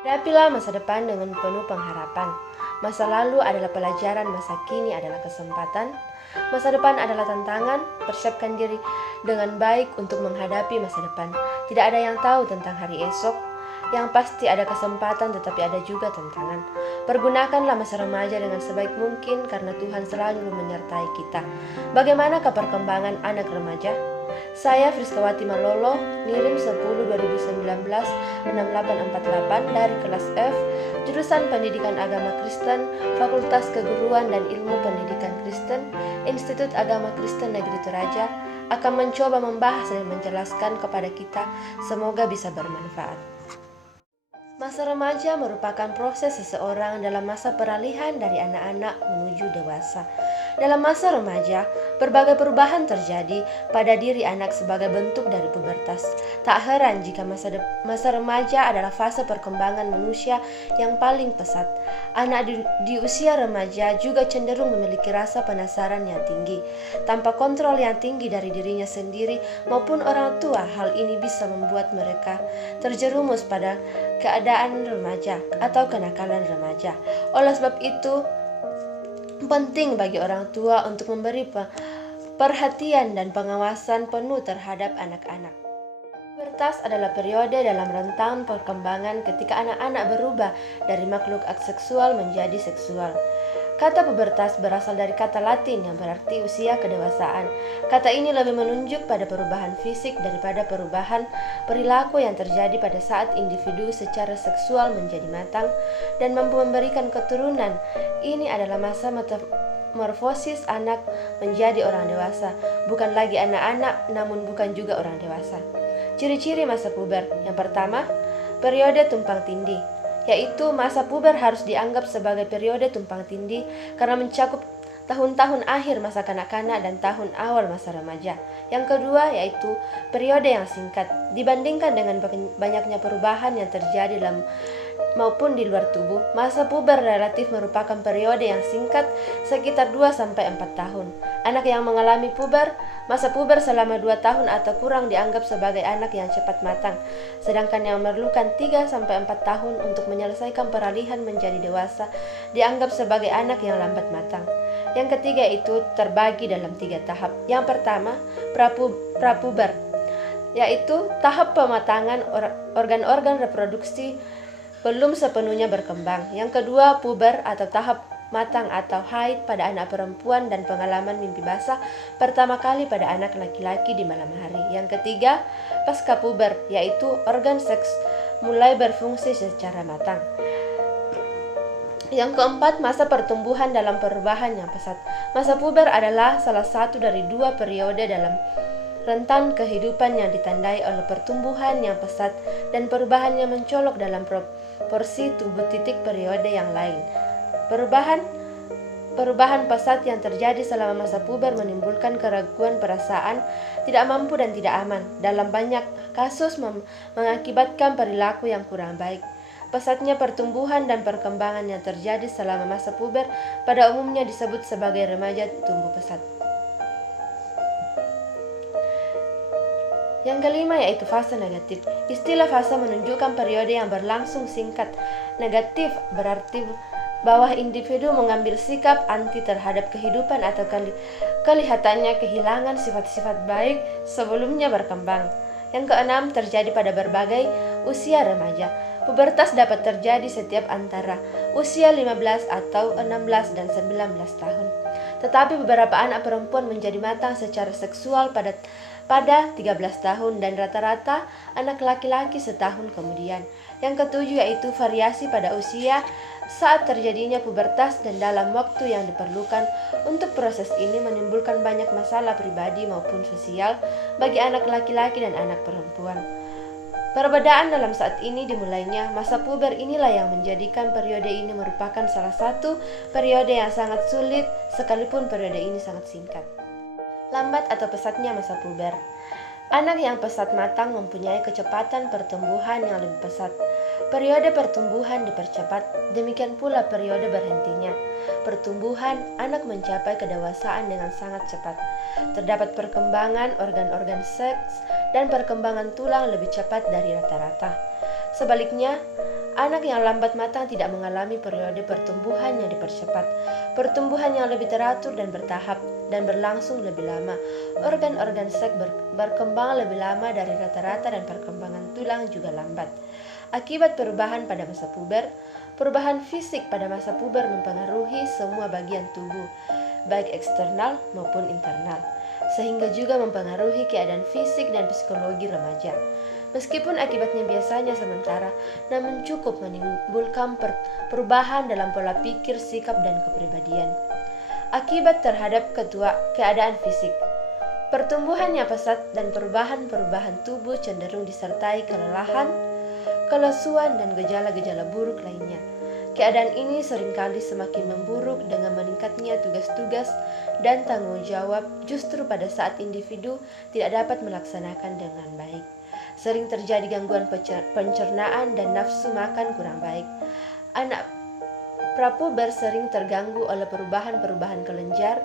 Hadapilah masa depan dengan penuh pengharapan. Masa lalu adalah pelajaran, masa kini adalah kesempatan. Masa depan adalah tantangan, persiapkan diri dengan baik untuk menghadapi masa depan. Tidak ada yang tahu tentang hari esok. Yang pasti ada kesempatan tetapi ada juga tantangan. Pergunakanlah masa remaja dengan sebaik mungkin karena Tuhan selalu menyertai kita. Bagaimanakah perkembangan anak remaja? Saya Friskawati Malolo, ngirim 10/2019 6848 dari kelas F, jurusan Pendidikan Agama Kristen, Fakultas Keguruan dan Ilmu Pendidikan Kristen, Institut Agama Kristen Negeri Toraja, akan mencoba membahas dan menjelaskan kepada kita, semoga bisa bermanfaat. Masa remaja merupakan proses seseorang dalam masa peralihan dari anak-anak menuju dewasa. Dalam masa remaja, berbagai perubahan terjadi pada diri anak sebagai bentuk dari pubertas. Tak heran jika masa remaja adalah fase perkembangan manusia yang paling pesat. Anak di usia remaja juga cenderung memiliki rasa penasaran yang tinggi. Tanpa kontrol yang tinggi dari dirinya sendiri maupun orang tua, hal ini bisa membuat mereka terjerumus pada keadaan remaja atau kenakalan remaja. Oleh sebab itu, penting bagi orang tua untuk memberi perhatian dan pengawasan penuh terhadap anak-anak. Pubertas adalah periode dalam rentang perkembangan ketika anak-anak berubah dari makhluk aseksual menjadi seksual. Kata pubertas berasal dari kata Latin yang berarti usia kedewasaan. Kata ini lebih menunjuk pada perubahan fisik daripada perubahan perilaku yang terjadi pada saat individu secara seksual menjadi matang dan mampu memberikan keturunan. Ini adalah masa metamorfosis anak menjadi orang dewasa, bukan lagi anak-anak namun bukan juga orang dewasa. Ciri-ciri masa puber. Yang pertama, periode tumpang tindih, yaitu masa puber harus dianggap sebagai periode tumpang tindih karena mencakup tahun-tahun akhir masa kanak-kanak dan tahun awal masa remaja. Yang kedua yaitu periode yang singkat dibandingkan dengan banyaknya perubahan yang terjadi dalam maupun di luar tubuh. Masa puber relatif merupakan periode yang singkat sekitar 2-4 tahun. Anak yang mengalami masa puber selama 2 tahun atau kurang dianggap sebagai anak yang cepat matang, sedangkan yang memerlukan 3-4 tahun untuk menyelesaikan peralihan menjadi dewasa dianggap sebagai anak yang lambat matang. Yang ketiga itu terbagi dalam 3 tahap. Yang pertama, prapuber, yaitu tahap pematangan organ-organ reproduksi belum sepenuhnya berkembang. Yang kedua, puber atau tahap matang atau haid pada anak perempuan dan pengalaman mimpi basah pertama kali pada anak laki-laki di malam hari. Yang ketiga, pasca puber, yaitu organ seks mulai berfungsi secara matang. Yang keempat, masa pertumbuhan dalam perubahan yang pesat. Masa puber adalah salah satu dari 2 periode dalam rentan kehidupan yang ditandai oleh pertumbuhan yang pesat dan perubahan yang mencolok dalam proporsi tubuh titik periode yang lain. Perubahan pesat yang terjadi selama masa puber menimbulkan keraguan perasaan, tidak mampu dan tidak aman. Dalam banyak kasus mengakibatkan perilaku yang kurang baik. Pesatnya pertumbuhan dan perkembangan yang terjadi selama masa puber pada umumnya disebut sebagai remaja tumbuh pesat. Yang kelima yaitu fase negatif. Istilah fase menunjukkan periode yang berlangsung singkat. Negatif berarti bahwa individu mengambil sikap anti terhadap kehidupan atau kelihatannya kehilangan sifat-sifat baik sebelumnya berkembang. Yang keenam, terjadi pada berbagai usia remaja. Pubertas dapat terjadi setiap antara usia 15 atau 16 dan 19 tahun. Tetapi beberapa anak perempuan menjadi matang secara seksual pada 13 tahun dan rata-rata anak laki-laki setahun kemudian. Yang ketujuh yaitu variasi pada usia saat terjadinya pubertas dan dalam waktu yang diperlukan untuk proses ini menimbulkan banyak masalah pribadi maupun sosial bagi anak laki-laki dan anak perempuan. Perbedaan dalam saat ini dimulainya masa puber inilah yang menjadikan periode ini merupakan salah satu periode yang sangat sulit sekalipun periode ini sangat singkat. Lambat atau pesatnya masa puber. Anak yang pesat matang mempunyai kecepatan pertumbuhan yang lebih pesat. Periode pertumbuhan dipercepat, demikian pula periode berhentinya. Pertumbuhan anak mencapai kedewasaan dengan sangat cepat. Terdapat perkembangan organ-organ seks dan perkembangan tulang lebih cepat dari rata-rata. Sebaliknya, Anak yang lambat matang tidak mengalami periode pertumbuhan yang dipercepat, pertumbuhan yang lebih teratur dan bertahap, dan berlangsung lebih lama. Organ-organ seks berkembang lebih lama dari rata-rata dan perkembangan tulang juga lambat. Akibat perubahan pada masa puber, perubahan fisik pada masa puber mempengaruhi semua bagian tubuh, baik eksternal maupun internal, sehingga juga mempengaruhi keadaan fisik dan psikologi remaja. Meskipun akibatnya biasanya sementara, namun cukup menimbulkan perubahan dalam pola pikir, sikap, dan kepribadian. Akibat terhadap keadaan fisik, pertumbuhan yang pesat dan perubahan-perubahan tubuh cenderung disertai kelelahan, kelesuan, dan gejala-gejala buruk lainnya. Keadaan ini seringkali semakin memburuk dengan meningkatnya tugas-tugas dan tanggung jawab justru pada saat individu tidak dapat melaksanakan dengan baik. Sering terjadi gangguan pencernaan dan nafsu makan kurang baik. Anak prapuber sering terganggu oleh perubahan-perubahan kelenjar,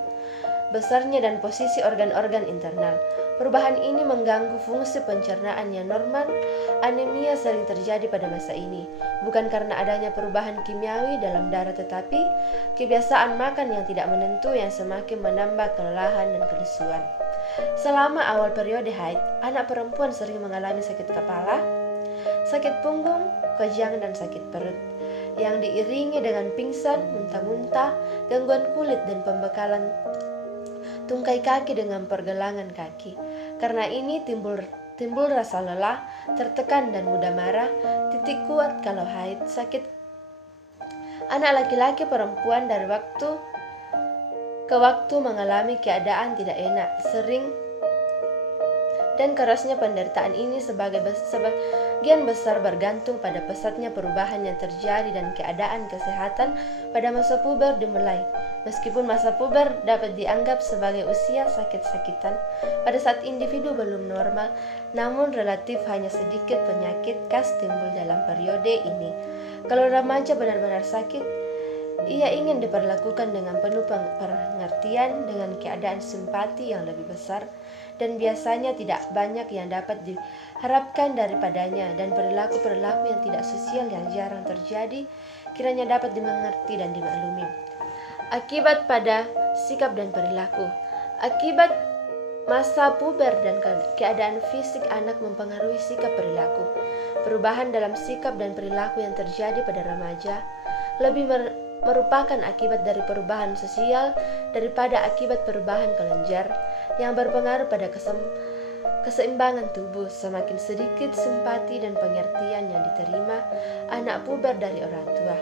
besarnya dan posisi organ-organ internal. Perubahan ini mengganggu fungsi pencernaan yang normal. Anemia sering terjadi pada masa ini, bukan karena adanya perubahan kimiawi dalam darah, tetapi kebiasaan makan yang tidak menentu yang semakin menambah kelelahan dan kelesuan. Selama awal periode haid, anak perempuan sering mengalami sakit kepala, sakit punggung, kejang, dan sakit perut, yang diiringi dengan pingsan, muntah-muntah, gangguan kulit, dan pembekalan tungkai kaki dengan pergelangan kaki. Karena ini timbul rasa lelah, tertekan, dan mudah marah. Titik kuat kalau haid, sakit anak laki-laki perempuan dari waktu ke waktu mengalami keadaan tidak enak, sering dan kerasnya penderitaan ini sebagian besar bergantung pada pesatnya perubahan yang terjadi dan keadaan kesehatan pada masa puber dimulai. Meskipun masa puber dapat dianggap sebagai usia sakit-sakitan pada saat individu belum normal, namun relatif hanya sedikit penyakit khas timbul dalam periode ini. Kalau remaja benar-benar sakit, ia ingin diperlakukan dengan penuh pengertian, dengan keadaan simpati yang lebih besar, dan biasanya tidak banyak yang dapat diharapkan daripadanya, dan perilaku-perilaku yang tidak sosial yang jarang terjadi kiranya dapat dimengerti dan dimaklumi. Akibat pada sikap dan perilaku. Akibat masa puber dan keadaan fisik anak mempengaruhi sikap perilaku. Perubahan dalam sikap dan perilaku yang terjadi pada remaja lebih merupakan akibat dari perubahan sosial daripada akibat perubahan kelenjar yang berpengaruh pada keseimbangan tubuh. Semakin sedikit simpati dan pengertian yang diterima anak puber dari orang tua,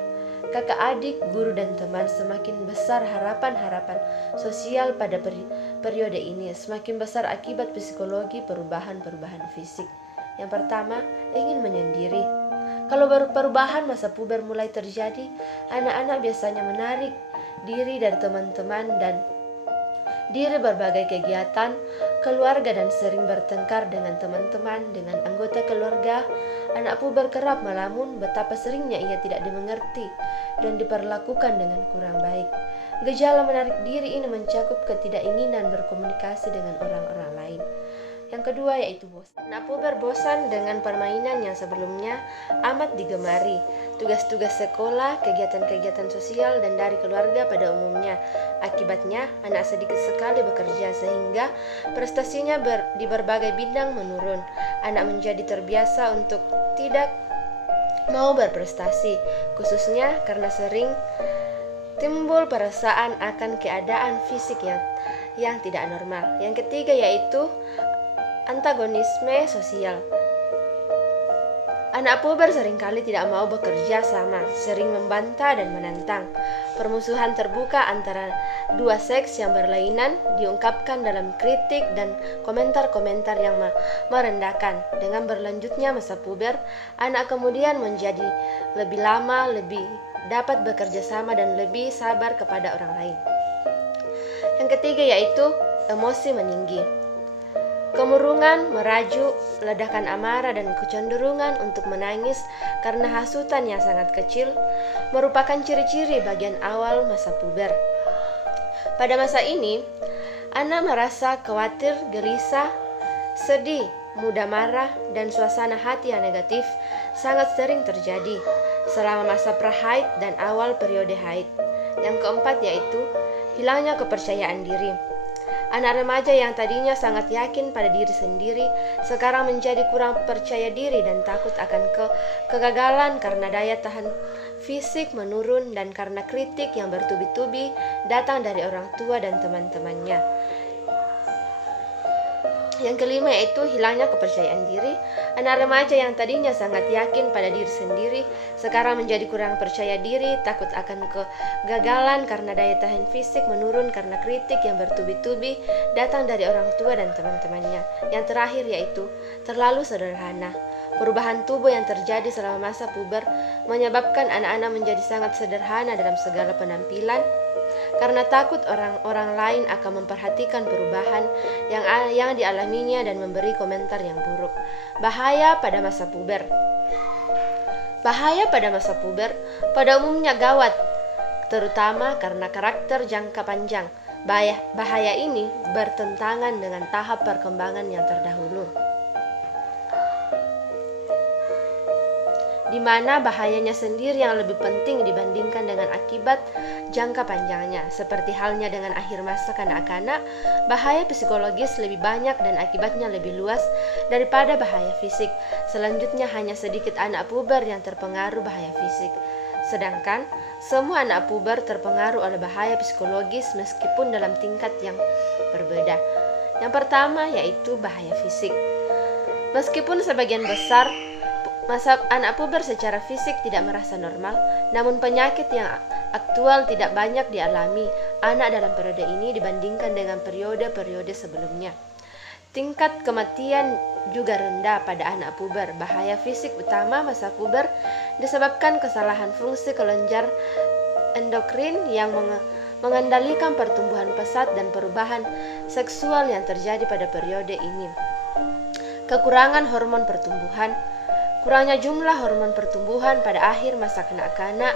kakak adik, guru, dan teman, semakin besar harapan-harapan sosial pada periode ini. Semakin besar akibat psikologi perubahan-perubahan fisik. Yang pertama, ingin menyendiri. Kalau perubahan masa puber mulai terjadi, anak-anak biasanya menarik diri dari teman-teman dan diri berbagai kegiatan keluarga dan sering bertengkar dengan teman-teman, dengan anggota keluarga. Anak puber kerap melamun betapa seringnya ia tidak dimengerti dan diperlakukan dengan kurang baik. Gejala menarik diri ini mencakup ketidakinginan berkomunikasi dengan orang-orang lain. Yang kedua yaitu bosan. Anak puber bosan dengan permainan yang sebelumnya amat digemari, tugas-tugas sekolah, kegiatan-kegiatan sosial, dan dari keluarga pada umumnya. Akibatnya, anak sedikit sekali bekerja sehingga prestasinya di berbagai bidang menurun. Anak menjadi terbiasa untuk tidak mau berprestasi, khususnya karena sering timbul perasaan akan keadaan fisik yang tidak normal. Yang ketiga yaitu antagonisme sosial. Anak puber seringkali tidak mau bekerja sama, sering membantah dan menantang. Permusuhan terbuka antara dua seks yang berlainan diungkapkan dalam kritik dan komentar-komentar yang merendahkan. Dengan berlanjutnya masa puber, anak kemudian menjadi lebih lama, lebih dapat bekerja sama, dan lebih sabar kepada orang lain. Yang ketiga yaitu emosi meninggi. Kemurungan, merajuk, ledakan amarah, dan kecenderungan untuk menangis karena hasutan yang sangat kecil merupakan ciri-ciri bagian awal masa puber. Pada masa ini, anak merasa khawatir, gelisah, sedih, mudah marah, dan suasana hati yang negatif sangat sering terjadi. selama masa prahaid dan awal periode haid. Yang keempat yaitu hilangnya kepercayaan diri. Anak remaja yang tadinya sangat yakin pada diri sendiri sekarang menjadi kurang percaya diri dan takut akan kegagalan karena daya tahan fisik menurun dan karena kritik yang bertubi-tubi datang dari orang tua dan teman-temannya. Yang kelima yaitu hilangnya kepercayaan diri. Anak remaja yang tadinya sangat yakin pada diri sendiri sekarang menjadi kurang percaya diri, takut akan kegagalan karena daya tahan fisik menurun karena kritik yang bertubi-tubi datang dari orang tua dan teman-temannya. Yang terakhir yaitu terlalu sederhana. Perubahan tubuh yang terjadi selama masa puber menyebabkan anak-anak menjadi sangat sederhana dalam segala penampilan, karena takut orang lain akan memperhatikan perubahan yang dialaminya dan memberi komentar yang buruk. Bahaya pada masa puber. Bahaya pada masa puber pada umumnya gawat, terutama karena karakter jangka panjang. Bahaya ini bertentangan dengan tahap perkembangan yang terdahulu, di mana bahayanya sendiri yang lebih penting dibandingkan dengan akibat jangka panjangnya. Seperti halnya dengan akhir masa kanak-kanak, bahaya psikologis lebih banyak dan akibatnya lebih luas daripada bahaya fisik. Selanjutnya hanya sedikit anak puber yang terpengaruh bahaya fisik, sedangkan semua anak puber terpengaruh oleh bahaya psikologis meskipun dalam tingkat yang berbeda. Yang pertama yaitu bahaya fisik. Meskipun sebagian besar masa anak puber secara fisik tidak merasa normal, namun penyakit yang aktual tidak banyak dialami anak dalam periode ini dibandingkan dengan periode-periode sebelumnya. Tingkat kematian juga rendah pada anak puber. Bahaya fisik utama masa puber disebabkan kesalahan fungsi kelenjar endokrin yang mengendalikan pertumbuhan pesat dan perubahan seksual yang terjadi pada periode ini. Kekurangan hormon pertumbuhan. Kurangnya jumlah hormon pertumbuhan pada akhir masa kanak-kanak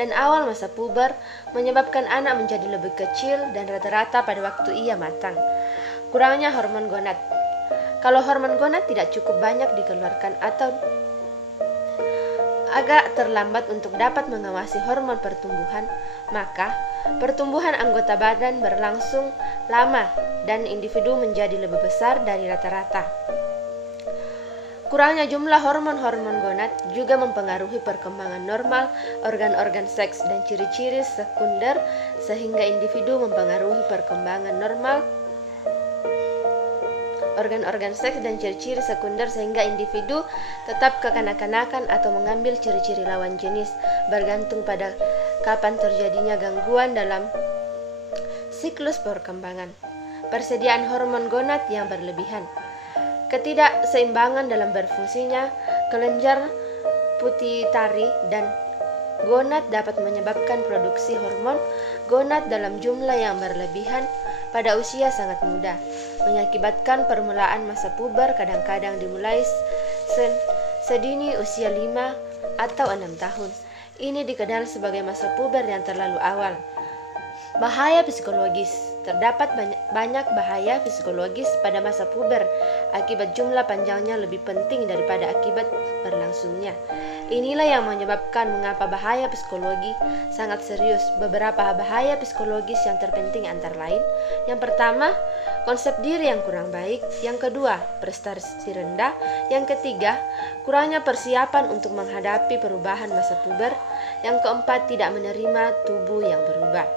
dan awal masa puber menyebabkan anak menjadi lebih kecil dan rata-rata pada waktu ia matang. Kurangnya hormon gonad. Kalau hormon gonad tidak cukup banyak dikeluarkan atau agak terlambat untuk dapat mengawasi hormon pertumbuhan, maka pertumbuhan anggota badan berlangsung lama dan individu menjadi lebih besar dari rata-rata. Kurangnya jumlah hormon-hormon gonad juga mempengaruhi perkembangan normal organ-organ seks dan ciri-ciri sekunder sehingga individu mempengaruhi perkembangan normal organ-organ seks dan ciri-ciri sekunder sehingga individu tetap kekanak-kanakan atau mengambil ciri-ciri lawan jenis bergantung pada kapan terjadinya gangguan dalam siklus perkembangan. Persediaan hormon gonad yang berlebihan. Ketidakseimbangan dalam berfungsinya kelenjar pituitari dan gonad dapat menyebabkan produksi hormon gonad dalam jumlah yang berlebihan pada usia sangat muda, mengakibatkan permulaan masa puber kadang-kadang dimulai sedini usia 5 atau 6 tahun. Ini dikenal sebagai masa puber yang terlalu awal. Bahaya psikologis. Terdapat banyak bahaya psikologis pada masa puber akibat jumlah panjangnya lebih penting daripada akibat berlangsungnya. Inilah yang menyebabkan mengapa bahaya psikologi sangat serius. Beberapa bahaya psikologis yang terpenting antara lain: yang pertama, konsep diri yang kurang baik; yang kedua, prestasi rendah; yang ketiga, kurangnya persiapan untuk menghadapi perubahan masa puber; yang keempat, tidak menerima tubuh yang berubah.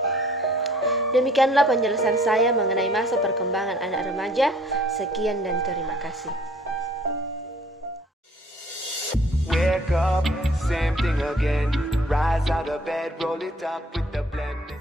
Demikianlah penjelasan saya mengenai masa perkembangan anak remaja. Sekian dan terima kasih. Wake up, same thing again. Rise out of bed, roll it up with the blend.